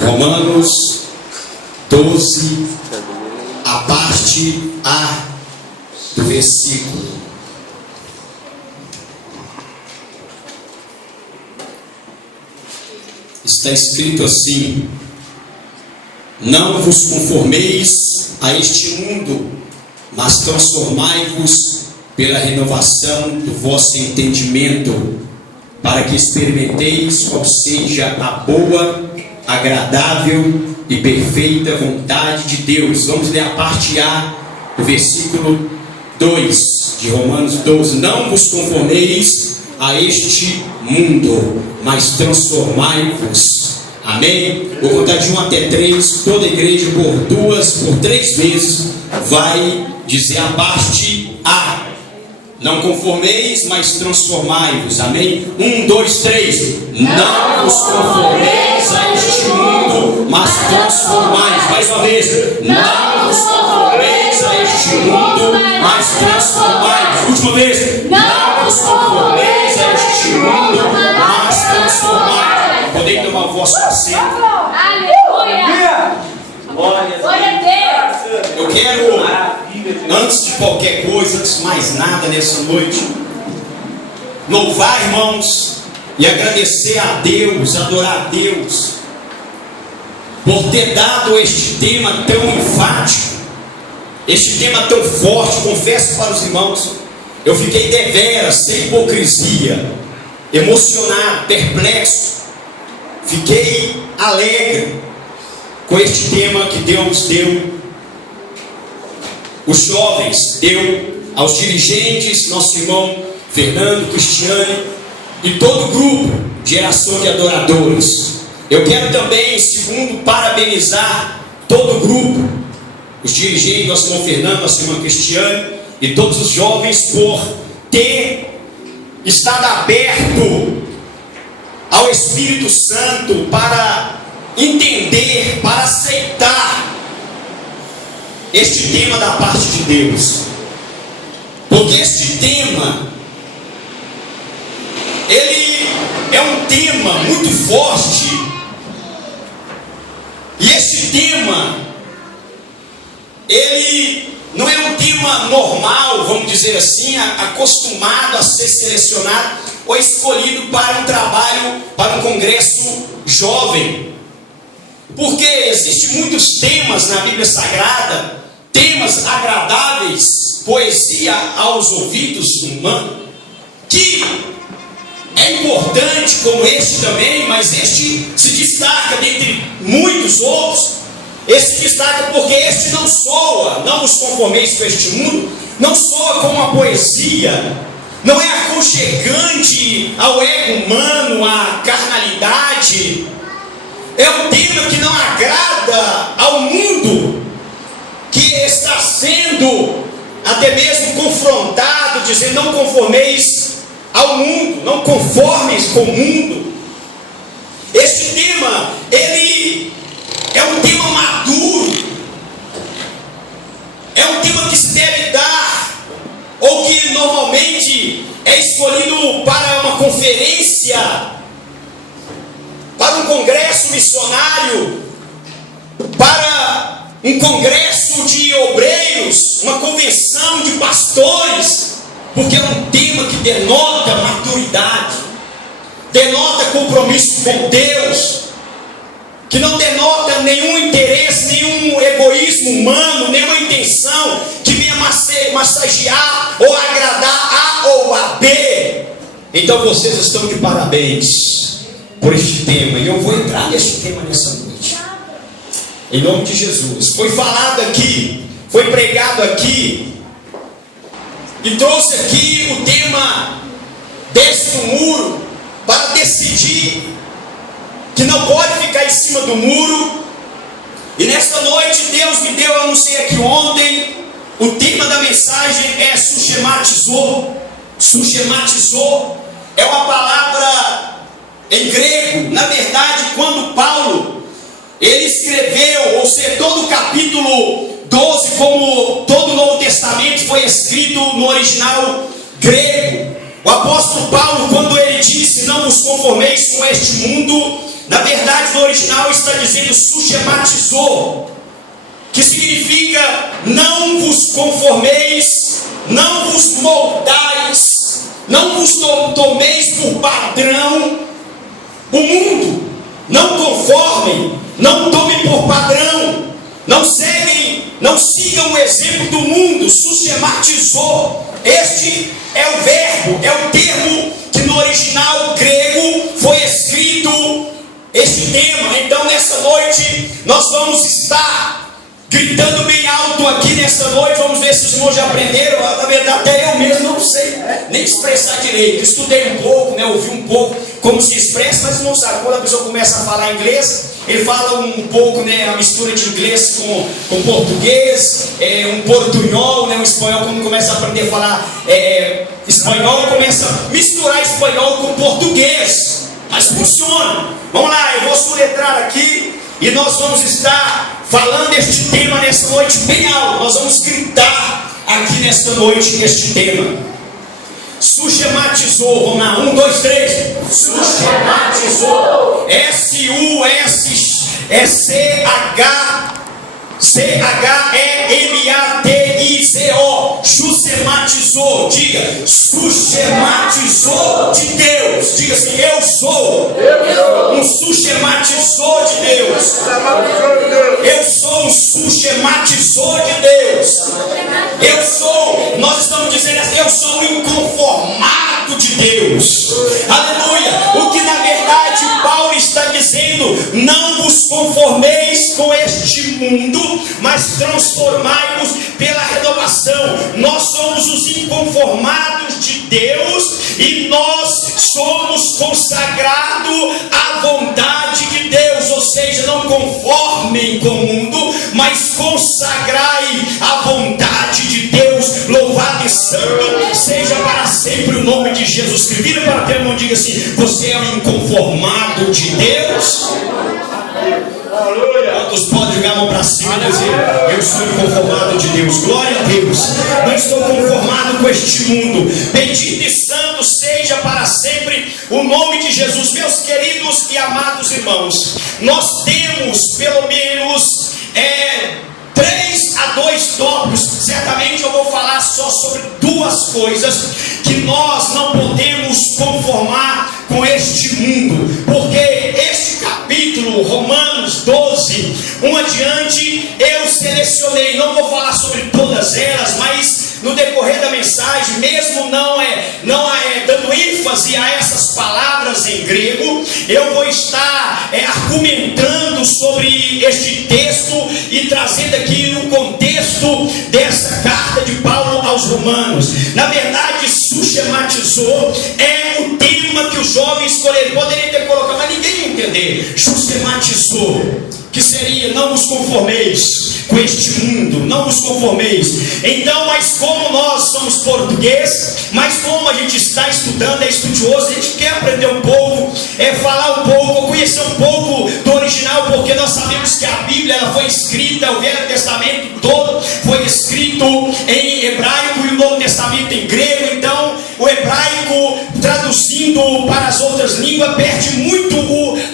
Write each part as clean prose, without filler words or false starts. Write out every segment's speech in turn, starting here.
Romanos 12, a parte A do versículo. Está escrito assim: não vos conformeis a este mundo, mas transformai-vos pela renovação do vosso entendimento, para que experimenteis qual seja a boa, agradável e perfeita vontade de Deus. Vamos ler a parte A do versículo 2 de Romanos 12. Não vos conformeis a este mundo, mas transformai-vos. Amém? Vou contar de 1 até 3. Toda a igreja por 3 vezes vai dizer a parte A. Não conformeis, mas transformai-vos. Amém? 1, 2, 3. Não vos conformeis a este mundo, mas transformai-vos. Mais uma vez. Não vos conformeis a este mundo, mas transformai-vos. Última vez. Não vos conformeis a este mundo, mas transformai-vos. Podem tomar o vosso assento. Aleluia! Glória a Deus! Eu quero, antes de qualquer coisa, antes de mais nada nessa noite, louvar, irmãos, e agradecer a Deus, adorar a Deus, por ter dado este tema tão enfático, este tema tão forte. Confesso para os irmãos, eu fiquei deveras, sem hipocrisia, emocionado, perplexo, fiquei alegre com este tema que Deus deu. Os jovens deu aos dirigentes, nosso irmão Fernando, Cristiane e todo o grupo, geração de adoradores. Eu quero também, segundo, parabenizar todo o grupo, os dirigentes, nosso irmão Fernando, nossa irmã Cristiane e todos os jovens, por ter estado aberto ao Espírito Santo para entender, para aceitar este tema da parte de Deus. Porque este tema, ele é um tema muito forte. E este tema, ele não é um tema normal, vamos dizer assim, acostumado a ser selecionado ou escolhido para um trabalho, para um congresso jovem. Porque existem muitos temas na Bíblia Sagrada, temas agradáveis, poesia aos ouvidos humanos, que é importante, como este também, mas este se destaca dentre muitos outros. Este se destaca porque este não soa, não vos conformeis com este mundo, não soa como uma poesia, não é aconchegante ao ego humano, à carnalidade. É um tema que não agrada ao mundo, que está sendo até mesmo confrontado, dizendo: não conformeis ao mundo, não conformeis com o mundo. Este tema, ele é um tema maduro, é um tema que se deve dar, ou que normalmente é escolhido para uma conferência, para um congresso missionário, para um congresso de obreiros, uma convenção de pastores, porque é um tema que denota maturidade, denota compromisso com Deus, que não denota nenhum interesse, nenhum egoísmo humano, nenhuma intenção que venha massagear ou agradar A ou a B. Então vocês estão de parabéns por este tema, e eu vou entrar neste tema nessa noite, em nome de Jesus. Foi falado aqui, foi pregado aqui, e trouxe aqui o tema: desce do muro, para decidir que não pode ficar em cima do muro. E nesta noite Deus me deu, eu anunciei aqui ontem, o tema da mensagem é sugematizou. Sugematizou é uma palavra em grego. Na verdade, quando Paulo ele escreveu, ou seja, todo o capítulo 12, como todo o Novo Testamento, foi escrito no original grego. O apóstolo Paulo, quando ele disse: não vos conformeis com este mundo, na verdade no original está dizendo suschematizou, que significa não vos conformeis, não vos moldais, não vos tomeis por padrão o mundo, não conformem, não tomem por padrão, não sigam o exemplo do mundo. Suschematizou, este é o verbo, é o termo que no original grego foi escrito este tema. Então nessa noite nós vamos estar gritando bem alto aqui nessa noite. Vamos ver se os irmãos já aprenderam. Na verdade até eu mesmo não sei nem expressar direito. Estudei um pouco, ouvi um pouco como se expressa, mas não sabe. Quando a pessoa começa a falar inglês, ele fala um pouco, a mistura de inglês com português, um portunhol, um espanhol. Quando começa a aprender a falar espanhol, começa a misturar espanhol com português, mas funciona. Vamos lá, eu vou soletrar aqui e nós vamos estar falando este tema nessa noite bem alto. Nós vamos gritar aqui nesta noite este tema. Suschematizou, vamos lá, 1, 2, 3. Suschematizou. S-U-S-C-H-E-M-A-T-I-Z-O. Suschematizou, diga, suschematizou de Deus. Diga assim, eu sou um suschematizou de Deus. Eu sou um suschematizou de Deus. Nós estamos dizendo assim, eu sou um inconformado de Deus. Aleluia. O que na verdade Paulo está dizendo: não vos conformeis com este mundo, mas transformai-vos pela renovação. Nós somos os inconformados de Deus e nós somos consagrados à vontade de Deus. Ou seja, não conformem com o mundo, mas consagrai a vontade de Deus. Louvado e santo seja para sempre o nome de Jesus Cristo. Vira para a irmão e diga assim: você é o inconformado de Deus? Quantos podem jogar a mão para cima e dizer: eu sou inconformado de Deus? Glória a Deus. Não estou conformado com este mundo. Bendito e santo seja para sempre o nome de Jesus. Meus queridos e amados irmãos, nós temos pelo menos 3 a 2 tópicos. Certamente eu vou falar só sobre 2 coisas que nós não podemos conformar com este mundo, porque este capítulo, Romanos 12, 1 adiante, eu selecionei. Não vou falar sobre todas elas, mas no decorrer da mensagem, mesmo não dando ênfase a essas palavras em grego, eu vou estar argumentando sobre este texto e trazendo aqui o contexto dessa carta de Paulo aos Romanos. Na verdade, suschematizou é o tema que os jovens escolheram. Poderia ter colocado, mas ninguém ia entender. Suschematizou, que seria: não vos conformeis com este mundo, não vos conformeis. Então, mas como nós somos português, mas como a gente está estudando, é estudioso, a gente quer aprender um pouco, falar um pouco, conhecer um pouco do original, porque nós sabemos que a Bíblia ela foi escrita, o Velho Testamento todo foi escrito em hebraico e o Novo Testamento em grego. Então o hebraico, traduzindo para as outras línguas, perde muito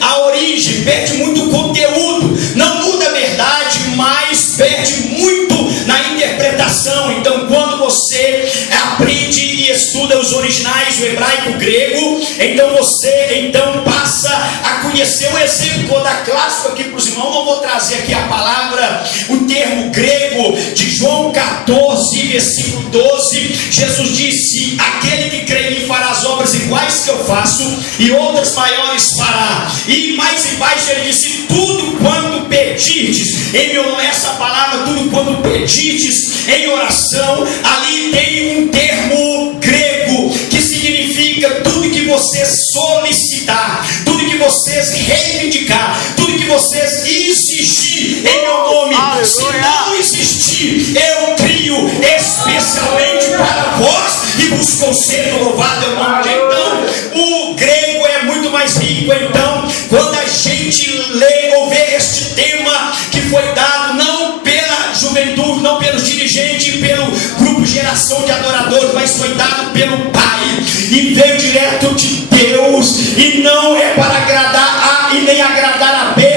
a origem, perde muito o conteúdo. Não muda a verdade, mas perde muito na interpretação. Então quando você aprende e estuda os originais, o hebraico, o grego, então você passa a conhecer o exemplo. Vou dar clássico aqui para os irmãos. Não vou trazer aqui a palavra, o termo grego de João 14, versículo 12. Jesus disse: aquele que crê em mim fará as obras iguais que eu faço, e outras maiores fará. E mais embaixo ele disse: tudo quanto pedirdes em meu nome. Essa palavra, tudo quanto pedirdes em oração, ali tem um termo grego que significa tudo que vocês solicitar, tudo que vocês reivindicar, tudo que vocês exigir em meu nome. Se não existir, eu crio especialmente para vós e vos concedo. Louvado é o nome de Deus. Então o grego é muito mais rico. Então quando a gente lê ou vê este tema que foi dado não pela juventude, não pelos dirigentes, pelo grupo Geração de Adoradores, mas foi dado pelo Pai e veio direto de Deus, e não é para agradar A e nem agradar a B,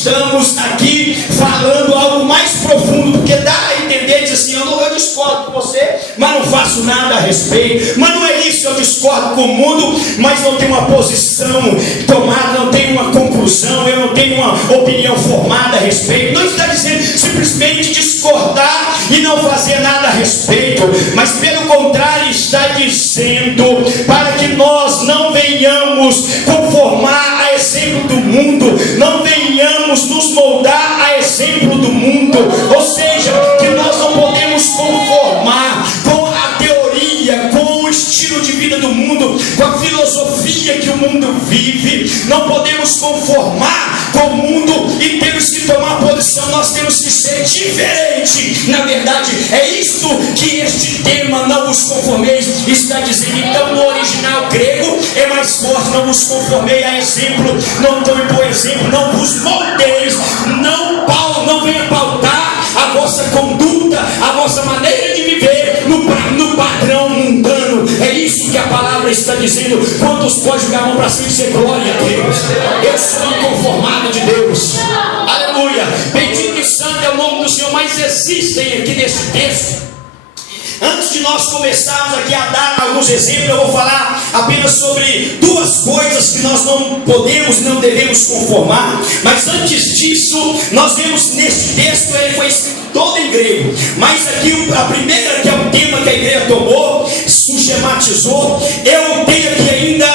estamos aqui falando algo mais profundo, porque dá a entender, diz assim, eu discordo com você, mas não faço nada a respeito. Mas não é isso, eu discordo com o mundo, mas não tenho uma posição tomada, não tenho uma conclusão, eu não tenho uma opinião formada a respeito. Não está dizendo simplesmente discordar e não fazer nada a respeito, mas pelo contrário está dizendo para que nós não venhamos conformar a exemplo do mundo, não venhamos nos moldar a exemplo do mundo, ou seja, que nós não podemos conformar com a teoria, com o estilo de vida do mundo, com a filosofia que o mundo vive. Não podemos conformar com o mundo e temos que tomar posição, nós temos que ser diferente. Na verdade, é isto que este tema, não vos conformeis, está dizendo. Então, no original grego é mais forte: não vos conformei a exemplo, não tome por exemplo, não vos moldeis. Paulo não venha pautar a vossa conduta, a vossa maneira de viver no padrão mundano. É isso que a palavra está dizendo. Quantos podem jogar a mão para cima e dizer glória a Deus? Eu sou inconformado de Deus. Aleluia. Bendito e santo é o nome do Senhor. Mas existem aqui nesse texto, antes de nós começarmos aqui a dar alguns exemplos, eu vou falar apenas sobre duas coisas que nós não podemos e não devemos conformar. Mas antes disso, nós vemos neste texto, ele foi escrito todo em grego, mas aqui a primeira, que é o tema que a igreja tomou, sistematizou, eu tenho aqui ainda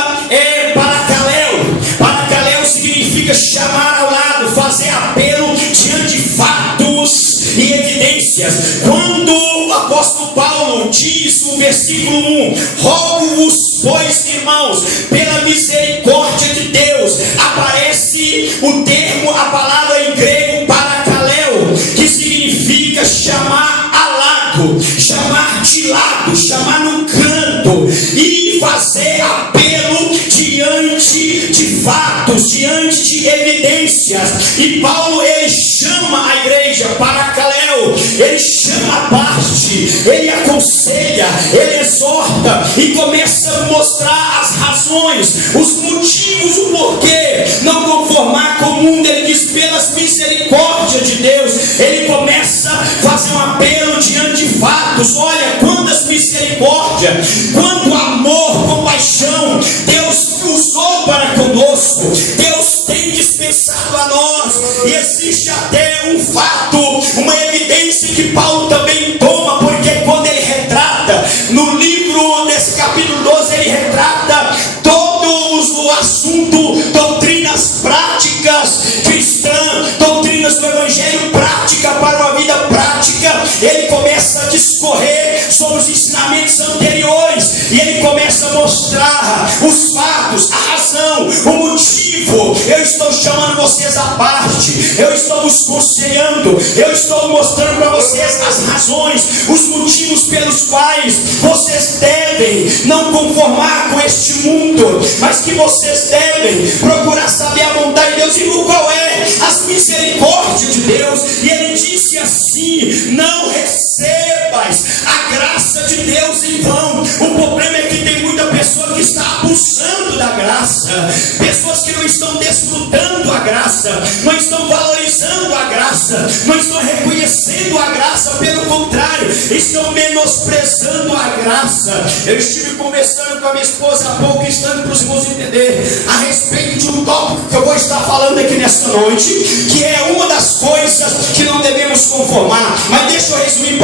paracaléu. Paracaléu significa chamar ao lado, fazer apelo diante de fatos e evidências. Quando o apóstolo Paulo diz no versículo 1: rogo-vos, pois, irmãos, pela misericórdia de Deus, aparece o termo, a palavra em grego paracaléu, que significa chamar a lado, chamar de lado, chamar no canto e fazer apelo diante de fatos, diante de evidências. E Paulo, ele chama a igreja paracaléu, ele chama a parte, ele aconselha, ele exorta e começa a mostrar as razões, os motivos, o porquê não conformar com o mundo. Ele diz: pelas misericórdias de Deus. Ele começa a fazer um apelo diante de fatos. Olha quantas misericórdias, quanto amor, compaixão Deus usou para conosco. Deus tem dispensado a nós, e existe até um fato, uma evidência que Paulo também toma, porque quando ele retrata no livro desse capítulo 12, ele retrata todo o assunto, doutrinas práticas cristãs, doutrinas do evangelho, prática para uma vida prática. Ele começa a discorrer sobre os ensinamentos anteriores, e ele começa a mostrar os fatos, a razão, o motivo. Eu estou chamando vocês à parte, eu estou vos conselhando, eu estou mostrando para vocês as razões, os motivos pelos quais vocês devem não conformar com este mundo, mas que vocês devem procurar saber a vontade de Deus. E qual é? As misericórdias de Deus. E ele disse assim: não recebais a graça de Deus em vão. O problema é que tem muita pessoa que está abusando da graça, pessoas que não estão desfrutando a graça, não estão valorizando a graça, não estão reconhecendo a graça, pelo contrário, estão menosprezando a graça. Eu estive conversando com a minha esposa há pouco instante, para os irmãos entenderem, a respeito de um tópico que eu vou estar falando aqui nesta noite, que é uma das coisas que não devemos conformar. Mas deixa eu resumir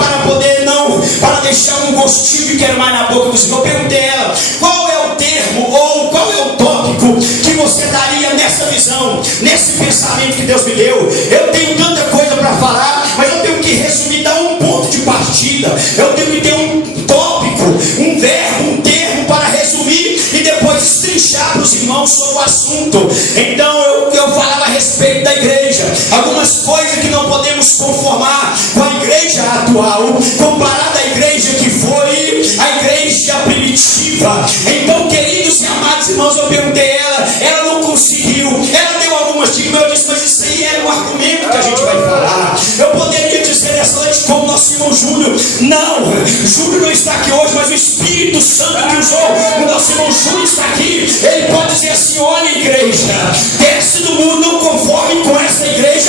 para deixar um gostinho de quero mais na boca do Senhor. Eu perguntei a ela: qual é o termo ou qual é o tópico que você daria nessa visão, nesse pensamento que Deus me deu? Eu tenho tanta coisa para falar, mas eu tenho que resumir, dar um ponto de partida. Eu tenho que ter um tópico, um verbo, um termo para resumir e depois destrinchar para os irmãos sobre o assunto. Então eu falava a respeito da igreja, algumas coisas que não podemos conformar com a igreja atual, comparada à igreja que foi a igreja primitiva. Então, queridos e amados irmãos, eu perguntei a ela não conseguiu, ela deu algumas dicas, eu disse: mas isso aí era um argumento que a gente vai falar. Eu poderia dizer nessa noite, como nosso irmão Júlio: não, Júlio não está aqui hoje, mas o Espírito Santo que usou o nosso irmão Júlio está aqui. Ele pode dizer assim: olha, igreja, desce do mundo, não conforme com essa igreja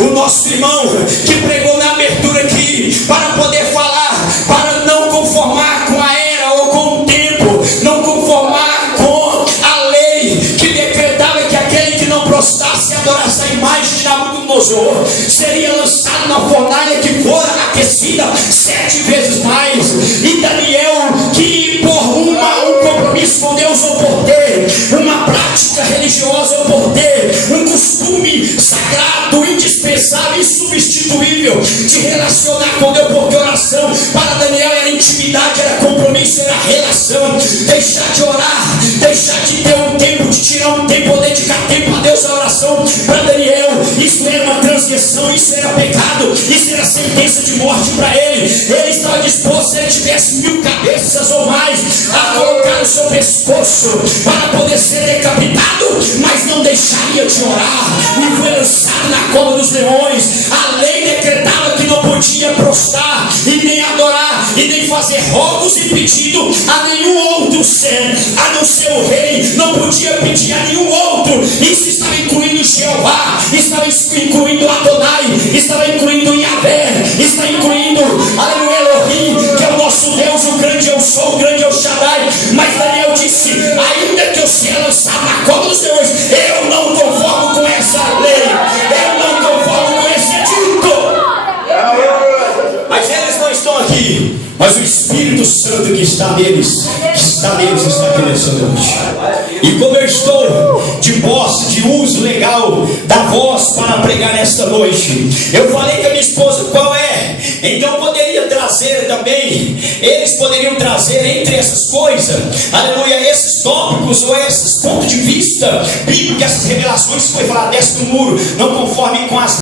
o nosso irmão que pregou na abertura aqui, para poder falar, para não conformar com a era ou com o tempo, não conformar com a lei que decretava que aquele que não prostrasse e adorasse a imagem de Nabucodonosor seria lançado na fornalha que fora aquecida 7 vezes mais. E Daniel, que por um compromisso com Deus, ou por ter uma prática religiosa, ou por ter um costume sagrado, indispensável, insubstituível de relacionar com Deus, porque oração para Daniel era intimidade, era compromisso, era relação. Deixar de orar, deixar de ter um tempo, de tirar um tempo, ou dedicar tempo a Deus, a oração para Daniel, isso era uma transgressão, isso era pecado, isso era sentença de morte para ele. Ele estava disposto, se ele tivesse 1000 cabeças ou mais, a colocar no seu pescoço para poder ser decapitado, mas não deixaria de orar, e foi lançado na cova dos leões. A lei decretava que não podia prostrar e nem adorar e nem fazer rogos e pedido a nenhum outro ser, a não ser o rei. Não podia pedir a nenhum outro. Isso estava incluindo Jeová, estava incluindo Adonai, estava incluindo Yahvé, está incluindo, aleluia, Elohim, que é o nosso Deus, o grande eu sou, o grande El Shaddai. Mas Daniel disse: ainda que eu seja lançado na cova dos leões, eu não conformo com essa lei, eu não conformo com esse edito. Mas eles não estão aqui, mas o Espírito Santo que está neles, está aqui nessa noite. E como eu estou de posse, de uso legal da voz para pregar nesta noite, eu falei com a minha esposa qual é. Então poderia trazer também, eles poderiam trazer entre essas coisas, aleluia, esses tópicos ou esses pontos de vista bíblicos, essas revelações que foi falado, desce do muro, não conforme com as